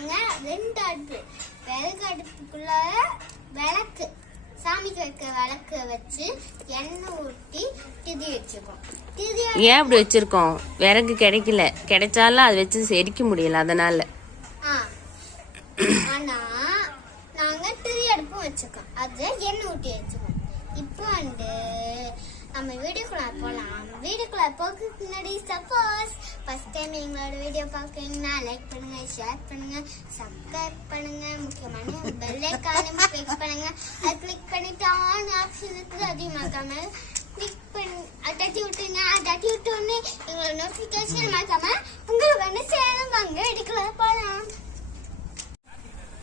நாங்க 2 அடுப்பு, விறகு அடுப்புக்குள்ள விளக்கு, சாமிக்கு வைக்க விளக்கு வச்சு எண்ணெய் ஊற்றி திதி வச்சிருக்கோம். ஏன் அப்படி வச்சிருக்கோம்? விறகு கிடைக்கல, கிடைச்சாலும் அதை வச்சு எரிக்க முடியல, அதனால. ஆனா நாங்க திதி அடுப்பு வச்சிருக்கோம், அது எண்ணெய் ஊற்றி வச்சிருக்கோம். இப்போ நம்ம வீடியோக்குள்ள போகலாம். வீடியோக்குள்ள போகிறதுக்கு முன்னாடி சப்போஸ் ஃபர்ஸ்ட் டைம் எங்களோட வீடியோ பார்க்குறீங்கன்னா லைக் பண்ணுங்க, ஷேர் பண்ணுங்க, சப்ஸ்கிரைப் பண்ணுங்க, முக்கியமான பெல் ஐகானை கிளிக் பண்ணுங்க. அது கிளிக் பண்ணிட்டு ஆன் ஆப்ஷன் இருக்குது, அதையும் மறக்காம கிளிக் பண்ணி தட்டி விட்டுருங்க. தட்டி விட்டோடனே எங்களோட நோட்டிஃபிகேஷன் மறக்காம உங்களுக்கு வந்து சேரும். வாங்க வீடியோக்குள்ள போகலாம்.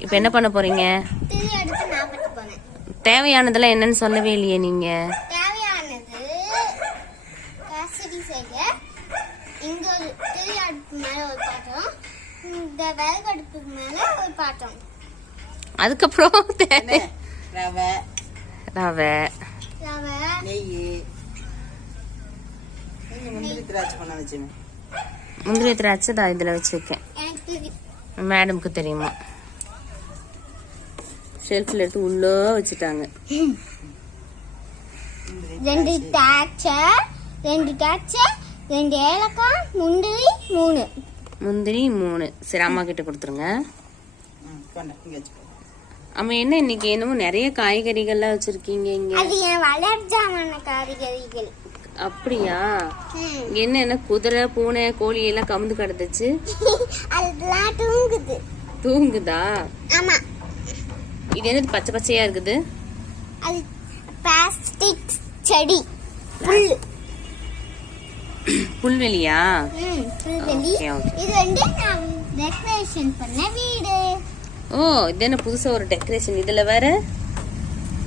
இப்போ என்ன பண்ண போறீங்க? திதி அடுப்பு நான் பண்ண போறேன். தேவையானதெல்லாம் என்னன்னு சொல்லவே இல்லையே நீங்க. தேவையானது கேசரி செய்ய இங்க ஒரு திரி அடுப்பு மேல ஒரு பாத்திரம், இந்த விறகு அடுப்புக்கு மேல ஒரு பாத்திரம், அதுக்கப்புறம் ரவை ரவை ரவை, நெய், முந்திரி திராட்சை பண்ண வச்சுமே. முந்திரி திராட்சை தான் இதுல வச்சிருக்கேன். மேடம்க்கு தெரியுமா? ஷெல்ஃப்ல எடுத்து உள்ள வச்சுட்டாங்க. 2 திராட்சை, 2 ஏலக்காய், முந்திரி 3. சரி, அம்மா கிட்ட கொடுத்துருங்க. அம்மா என்ன இன்னைக்கு என்னமோ நிறைய காய்கறிகள்லாம் வச்சிருக்கீங்க இங்க? அது என் வளர்ச்சாமான காய்கறிகள். அப்படியா? என்ன குதிரை, பூனை, கோழி எல்லாம் கமுந்து கிடந்துச்சு. அதெல்லாம் தூங்குதா? ஆமா. இது என்னது பச்சை பச்சையா இருக்குது? அது பிளாஸ்டிக் செடி, புல்வெளியா? புல்வெளி. இது நான் டெக்கரேஷன் பண்ண வீடு. ஓ, இது என்ன புதுசா ஒரு டெக்கரேஷன்? இதுல வேற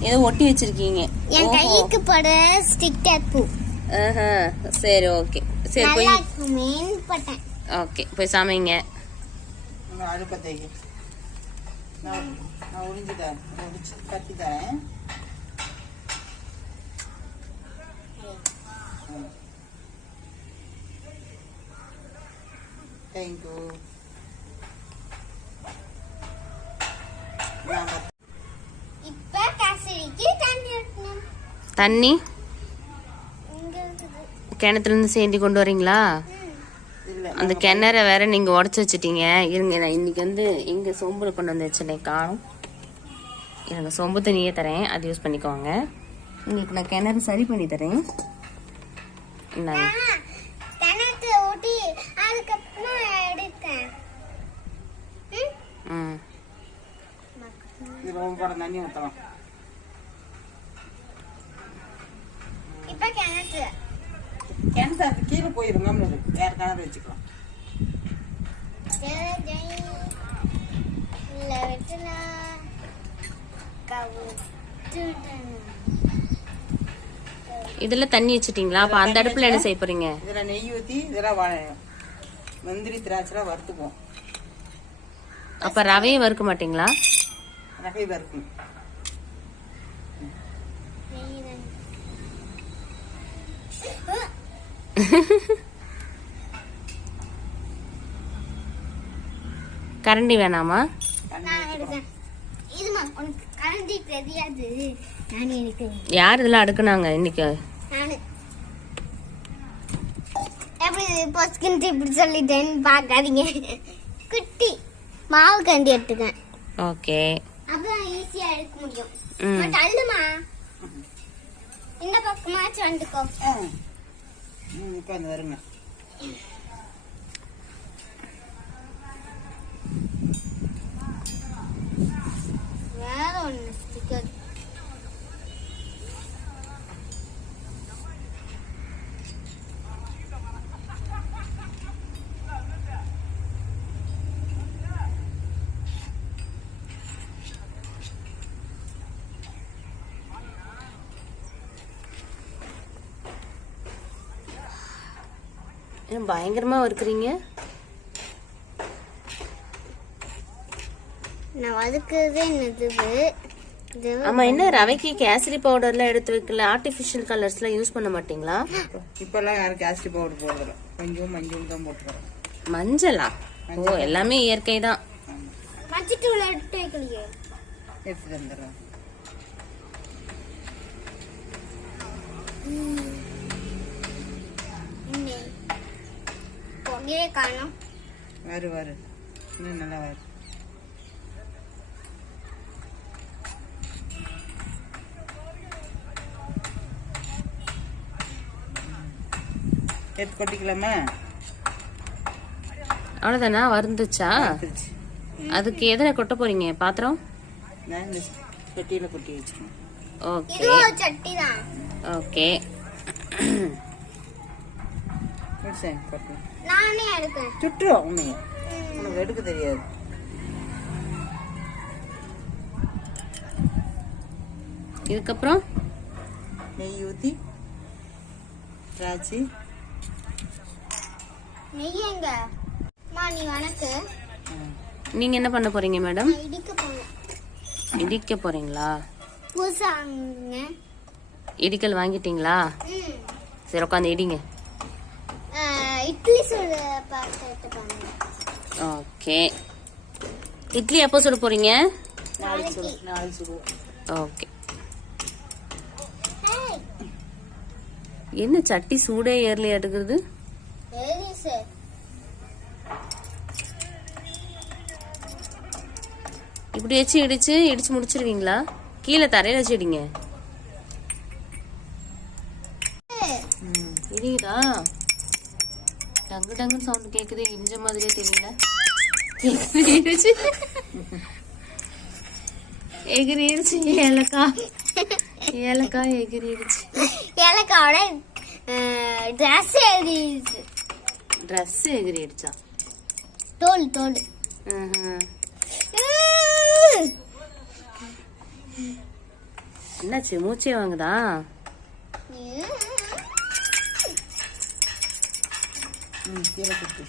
ஏதோ ஒட்டி வச்சிருக்கீங்க. என் கைக்கு போட ஸ்டிக்கர் பூ. சரி, ஓகே. சரி, போய் போட்டேன். ஓகே, போய் சமைங்க. நான் உறிஞ்சு தரேன், கட்டி தரேன். தேங்க்யூ. இப்ப கேசரிக்கு தண்ணி ஊத்தணும். தண்ணி இங்க இருக்குது. கிணத்துல இருந்து சேர்ந்து கொண்டு வரீங்களா? அந்த கிணற வேற நீங்க உடச்சு வச்சுட்டீங்க. இருங்க, நான் இன்னைக்கு எங்க சொம்புல கொண்டு வந்து வச்சேன், காணும். எனக்கு சொம்பு தண்ணியே தரேன், அது யூஸ் பண்ணிக்கோங்க. உங்களுக்கு நான் கிணறு சரி பண்ணி தரேன். கிணத்துல ஊட்டி அதுக்கப்புறம் எடுத்தேன். தண்ணி ஊற்றலாம். இப்ப கிணத்துல கிணத்து கீழே போயிருங்க, வேற கிணறு வச்சுக்கலாம். இதுல தண்ணி வச்சுட்டீங்களா? அப்ப அந்த அடுப்புல என்ன செய்ய போறீங்க? இதுல நெய் ஊத்தி இதெல்லாம் முந்திரி திராட்சை வறுத்துக்குவோம். அப்ப ரவையை வறுக்க மாட்டீங்களா? ரவை வறுக்கணும். கரண்டி வேணாமா? யார் இதெல்லாம் அடுக்குனாங்க இன்னைக்கு? இப்படி சொல்லிட்டேன்னு பாக்காதீங்க. குட்டி மாவு கண்டி எடுத்துக்கேன். ஓகே, அப்புறம் ஈஸியா எடுக்க முடியும். தள்ளுமா, இந்த பக்கமாச்சும் வந்துக்கோ. இப்ப அந்த வருங்க. வேற ஒண்ணு ஸ்டிக்கர். பயங்கரமா வறுக்குறீங்க. நான் வதக்குறதே என்னது? ஆமா, என்ன ரவைக்கு கேசரி பவுடர்லாம் எடுத்து வைக்கல? ஆர்டிபிஷியல் கலர்ஸ்லாம் யூஸ் பண்ண மாட்டீங்களா? இப்பெல்லாம் யாரும் கேசரி பவுடர் போடுறதில்ல, கொஞ்சம் மஞ்சள் தான் போட்டுக்கிறோம். மஞ்சளா? ஓ, எல்லாமே இயற்கை தான். வச்சுட்டு விளையாட்டு வைக்கலையே. எடுத்து வந்துடுறேன். புகையே காணும். வரு இன்னும் நல்லா வரு. எடுத்து கொட்டிக்கலாமா? அவ்வளோதானா? வந்துச்சா? அதுக்கு எதில் கொட்ட போறீங்க பாத்திரம்? நான் இந்த பெட்டியில் கொட்டி வச்சுக்கணும். ஓகே சட்டி தான். ஓகே நானே எடுக்கிறேன். சுட்டுரும் உண்மையை. உனக்கு எடுக்க தெரியாது. இதுக்கப்புறம் நெய் ஊற்றி திராட்சை. நெய் எங்க? நீ வணக்கு. நீங்க என்ன பண்ண போறீங்க மேடம்? இடிக்க போறேன். இடிக்க போறீங்களா? பூசாங்க. இடிக்கல் வாங்கிட்டீங்களா? சரி உட்காந்து இடிங்க. இட்லி சுட பாத்துட்டு பாருங்க. ஓகே. இட்லி எப்போ சுட போறீங்க? நாளைக்கு சுடுவோம். ஓகே. என்ன சட்டி சூடே ஏர்லி எடுக்கிறது? இப்படி வச்சு இடிச்சு முடிச்சிருவீங்களா? கீழே தரையில வச்சு இடிங்க. இடிக்குதா? டங்கு டங்குன்னு சவுண்ட் கேக்குது. இடிஞ்ச மாதிரியே தெரியல. எகிரிடுச்சு ஏலக்காய் எகிரிடுச்சு. ஏலக்காயோட ட்ரெஸ் எகிரிடுச்சு. ட்ரெஸ் எகிரிடுச்சா? தோல். என்னாச்சு? மூச்சே வாங்குதா? கீழே கொட்டு.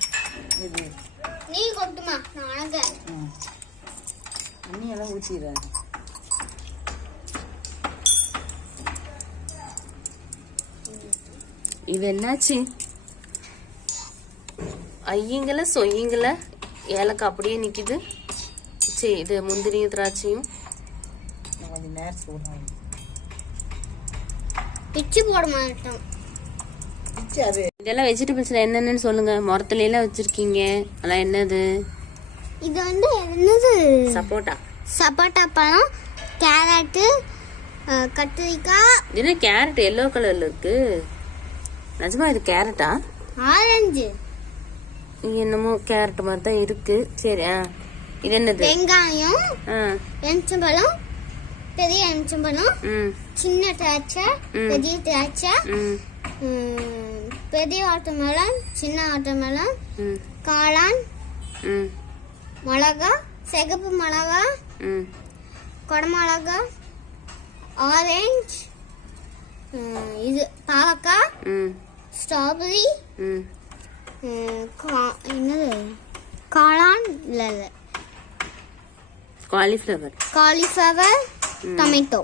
நீ கொட்டுமா? நானங்க தண்ணியெல்லாம் ஊற்றிடுறேன். இது என்னாச்சு? ஐயங்கள சொய்யங்கள ஏலக்காய் அப்படியே நிக்குது. சரி, இது முந்திரியும் திராட்சையும் கொஞ்சம் நேரம் சூடாகும். பிச்சு போட மாட்டோம். இதெல்லாம் வெஜிடபிள்ஸ்ல என்னென்னு சொல்லுங்க. மரத்துல எல்லாம் வச்சிருக்கீங்க, அதெல்லாம் என்னது? இது வந்து என்னது? சப்போட்டா பழம், கேரட்டு, கத்திரிக்காய். இது கேரட் எல்லோ கலர்ல இருக்கு. நிஜமா இது கேரட்டா? ஆரஞ்சு. என்னமோ கேரட் மாதிரி தான் இருக்கு. சரி, இது என்னது? வெங்காயம், எலுமிச்சம்பழம், பெரிய எலுமிச்சம்பழம், சின்ன திராட்சை, பெரிய திராட்சை, பெரிய வாட்டர்மெலன், சின்ன வாட்டர்மெலன், காளான், மிளகா, சிகப்பு மிளகா, கொடமிளகா, ஆரஞ்சு, இது பாவக்காய், ஸ்ட்ராபெரி, என்னது காளான் இல்ல காலிஃப்ளவர், டொமேட்டோ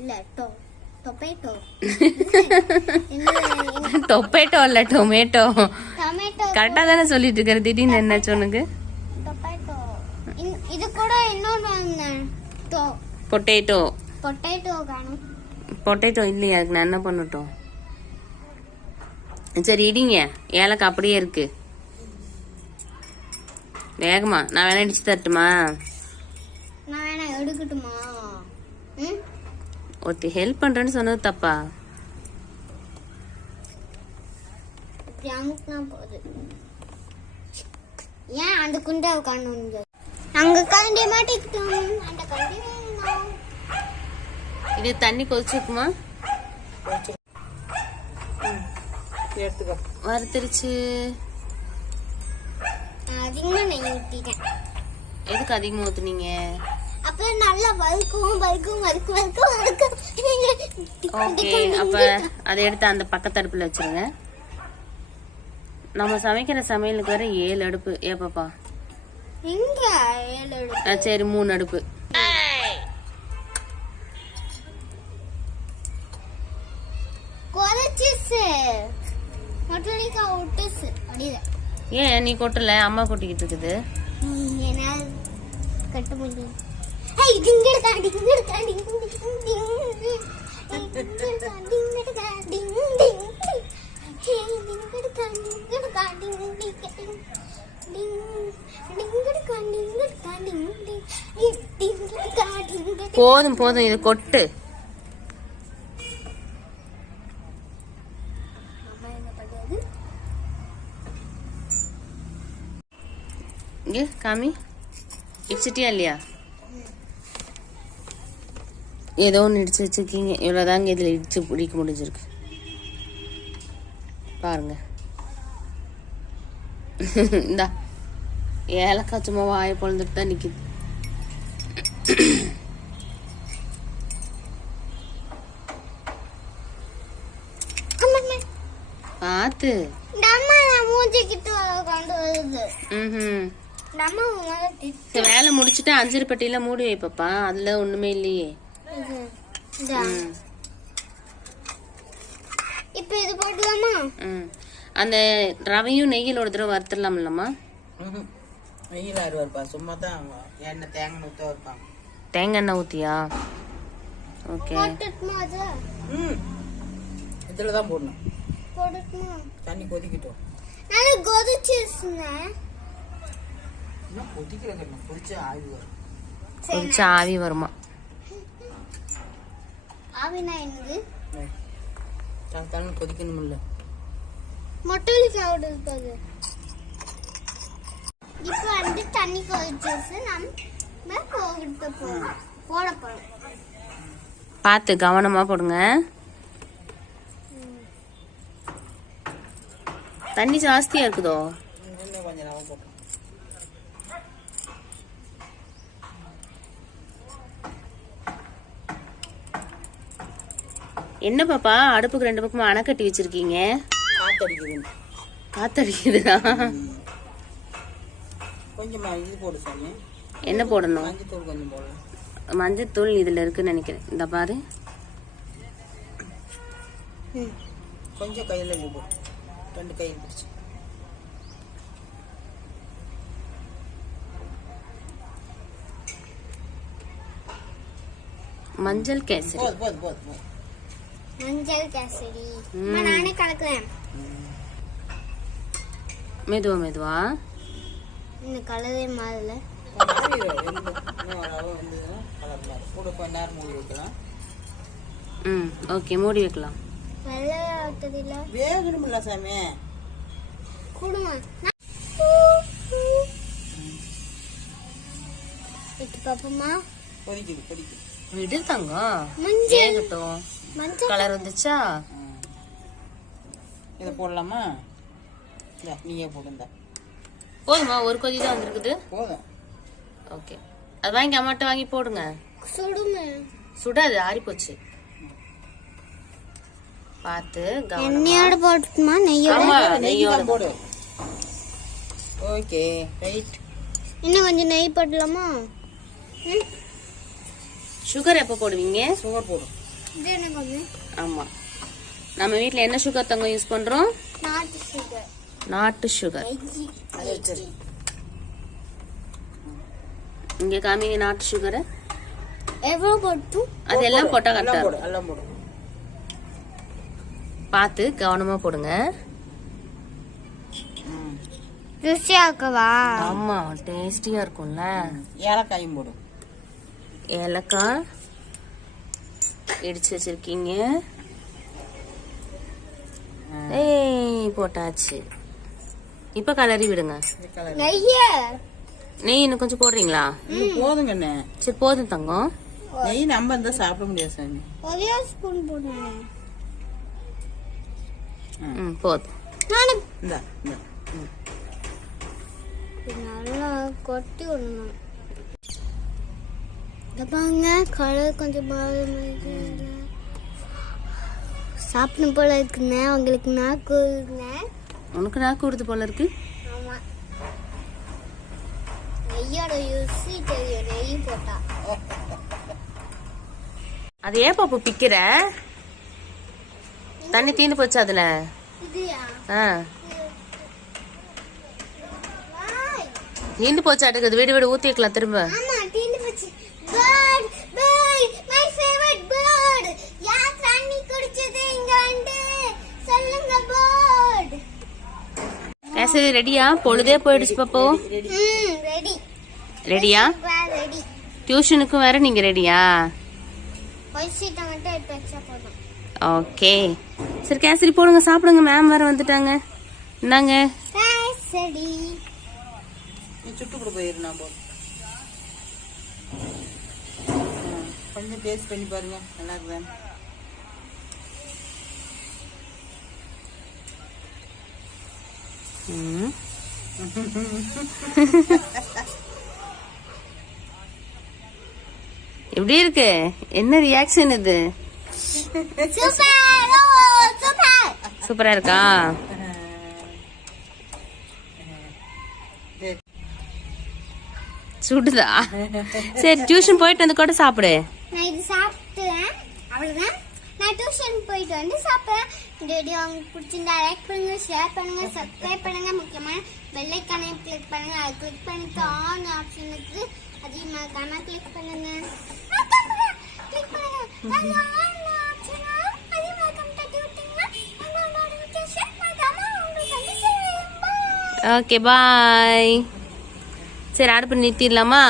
இல்ல டொமேட்டோ இல்ல டொமேட்டோ. கரெக்டா தானே சொல்லிட்டு இருக்க. திடீர்னு என்ன சொன்னது? டொமேட்டோ. இது கூட இன்னொன்னு பொட்டேட்டோ காணும். பொட்டேட்டோ இல்லையா? அதுக்கு நான் என்ன பண்ணட்டும்? சரி இடிங்க. ஏலக்காய் அப்படியே இருக்கு. வேகமா நான் வேணா இடிச்சு தரட்டுமா? நான் வேணா எடுக்கட்டுமா? ஒருத்தி ஹெல்ப் பண்றேன்னு சொன்னது தப்பா? ஏன் அந்த குண்டை உட்காந்து அங்க கரண்டி மாட்டிக்கிட்டோம். அந்த கரண்டி இது தண்ணி கொதிச்சுக்குமா? எடுத்துக்கோ. வறுத்துருச்சு. அதிகமா நெய் ஊத்திட்டேன். எதுக்கு அதிகமா ஊத்துனீங்க? அப்ப நல்லா வறுக்கும். ஓகே, அப்ப அதை எடுத்து அந்த பக்கத்தடுப்புல வச்சிருங்க. நம்ம சமைக்கிற சமையலுக்கு வர 7 அடுப்பு. ஏப்பாப்பா எங்க 7 அடுப்பு? சரி 3 அடுப்பு. கொலைச்சிஸ் மொட்டடிக்கா விட்டுஸ் அடியில ஏன் நீ கொட்டல, அம்மா கொட்டிக்கிட்டு இருக்குது. என்னால் கட்ட முடியும். ஏய் டிங்கடா டிங்கடா டிங் டிங் டிங் டிங்கடா டிங்கடா டிங் டிங் ஏய் டிங்கடா டிங்கடா டிங் டிங் டிங் டிங்கடா டிங்கடா டிங் டிங் ஏய் டிங்கடா டிங்கடா. போதும் போதும், இது கொட்டு. அம்மா என்ன பண்ணுது? இங்கே காமி, இடிச்சிட்டியா இல்லையா? ஏதோ ஒன்று இடிச்சு வச்சிருக்கீங்க. இவ்வளோதாங்க இதில் இடிச்சு பிடிக்க முடிஞ்சிருக்கு பாருங்க. இந்தா ஏலக்காய் சும்மா வாயை பொழுதுட்டு தான் நிற்கிது. பார்த்து நம்ம மூஞ்சிக்கிட்டு கொண்டு வருது. ம் நம்ம வேலை முடிச்சுட்டு அஞ்சரை பெட்டியில மூடி வைப்பப்பா. அதுல ஒண்ணுமே இல்லையே. இப்ப இது போடலாமா? அந்த ரவையும் நெய்யில் ஒரு தடவை வறுத்துடலாம் இல்லம்மா? நெய்யில் வருவாருப்பா, சும்மா தான் எண்ணெய் தேங்காய் ஊற்ற வைப்பாங்க. தேங்காய் எண்ணெய் ஊத்தியா? ஓகே. இதில் தான் போடணும். போடட்டுமா? தண்ணி கொதிக்கட்டும். நான் கொதிச்சிருந்தேன். இன்னும் கொதிக்கிறது இல்லை, கொதிச்சு ஆவி வரும். கொதிச்சா ஆவி வருமா? ஆவினா என்னது? தண்ணி கொதிக்கணும்ல. மொட்டலி சாப்பிடுறது. இப்போ வந்து தண்ணி கொதிச்சிருச்சு. நம்ம போகிட்டு போட போறோம். பார்த்து கவனமா போடுங்க. தண்ணி ஜாஸ்தியா இருக்குதோ? இன்னும் கொஞ்சம் ரவை போட்டோம். என்ன பாப்பா, அடுப்புக்கு ரெண்டு பக்கமா அணை கட்டி வச்சிருக்கீங்க? காத்தடிக்குது. காத்தடிக்குதா? கொஞ்சமா இது போடு சாமி. என்ன போடணும்? மஞ்சத்தூள் கொஞ்சம் போடலாம். மஞ்சத்தூள் இதுல இருக்குன்னு நினைக்கிறேன். இந்த பாரு, கொஞ்சம் கையில் நீ போடு, 2 கையில் பிடிச்சி. மஞ்சள் கேசரி. போது போது போது போது. மஞ்சள் கேசரி நானே கலக்குறேன். மெதுவா மெதுவா. இந்த கலரே மாறல. மூடி வைக்கலாம். ஓகே, மூடி வைக்கலாம். வெள்ளை ஆட்டதில்ல வேகணும்ல சாமி. கூடுமா? இது பாப்பமா கொதிக்குது கொதிக்குது. விடு தங்கம், மஞ்சள் வேகட்டும். மஞ்சள் கலர் வந்துச்சா? இதை போடலாமா? நீயே போடுங்க. போதுமா? ஒரு கொதி தான் வந்திருக்குது. போதும். ஓகே, அது வாங்கி அம்மாட்ட வாங்கி போடுங்க. சுடுமே. சுடாது, ஆறி போச்சு. பார்த்து எண்ணெயோட போட்டுமா நெய்யோட? ஆமா, நெய்யோட போடு. Okay right. இன்னும் கொஞ்சம் நெய் போடலாமா? சுகர் எப்போ போடுவீங்க? சுகர் போடும். இது என்ன கொஞ்சம்? ஆமா, நம்ம வீட்ல என்ன சுகர் தங்கம் யூஸ் பண்றோம்? நாட்டு சுகர். நாட்டு சுகர். அது சரி. இங்க காமிங்க நாட்டு சுகர். எவ்வளவு போட்டும்? அதெல்லாம் போட்டா எல்லாம் கரெக்டா போடு, எல்லாம் போடு. பார்த்து கவனமா போடுங்க. ருசியாக்கவா? ஆமா, டேஸ்டியா இருக்கும்ல. ஏலக்காயும் போடும். ஏலக்காய் இடிச்சு வச்சிருக்கீங்க. ஏய், போட்டாச்சு. இப்ப கலரி விடுங்க. நெய்ய நெய் இன்னும் கொஞ்சம் போடுறீங்களா? போதுங்க அண்ணே. சரி, போதும் தங்கம். நெய் நம்ம இருந்தா சாப்பிட முடியாது சாமி. ஒரே ஸ்பூன் போடுங்க. போதும். நானும் இந்தா இந்தா. நல்லா கொட்டி விடணும். பாருங்க, கலர் கொஞ்சம் சாப்பிடணும் போல இருக்குங்க. உங்களுக்கு நாக்கு இருக்குங்க. உனக்கு நாக்கு விடுது போல இருக்கு. ஆமா, நெய்யோட ருசி தெரியும் நெய் போட்டா. அது ஏன் பாப்பு பிக்கிற? தண்ணி தீந்து போச்சு அதுல. இதுயா? தீந்து போச்சாட்டுக்குது. வீடு வீடு ஊத்தி வைக்கலாம் திரும்ப. ஆமா தீந்து போச்சு. bird bird my favorite bird. யார் தண்ணி குடிச்சது இங்க வந்து சொல்லுங்க bird. கேசரி ரெடியா? பொழுதே போயிடுச்சு பாப்போ. ரெடி. ரெடியா? ரெடி. டியூஷனுக்கும் வேற நீங்க ரெடியா? ஒயிட் ஷீட் மட்டும் எடுத்து வச்சா போதும். ஓகே சரி கேசரி போடுங்க, சாப்பிடுங்க. மேம் வேற வந்துட்டாங்க. இந்தாங்க கேசரி. நீ சுட்டு கூட போயிரு. நான் போதும் கொஞ்சம் டேஸ்ட் பண்ணி பாருங்க, நல்லா இருக்குதான். எப்படி இருக்கு? என்ன ரியாக்ஷன் இது? சூப்பரா இருக்கா? சுடுதா? சரி டியூஷன் போயிட்டு வந்து கூட சாப்பிடு. நான் இது சாப்பிட்டேன் அவ்வளவுதான். நான் டியூஷன் போயிட்டு வந்து சாப்பிட்டேன். இந்த வீடியோ உங்களுக்கு பிடிச்சிருந்தா லைக் பண்ணுங்க, ஷேர் பண்ணுங்க, சப்ஸ்கிரைப் பண்ணுங்க. முக்கியமான பெல் ஐகானை கிளிக் பண்ணுங்க. அதை கிளிக் பண்ணிட்டு ஆன் ஆப்ஷன் இருக்குது, அதையும் மறக்காம கிளிக் பண்ணுங்க. கிளிக் பண்ணுங்க. அது ஆன் ஆப்ஷனா அதையும் மறக்காம தட்டி விட்டீங்கன்னா என்னோட நோட்டிஃபிகேஷன் மறக்காம உங்களுக்கு வந்து சேரும். Okay bye. சரி அடுப்பு நிறுத்திடலாமா?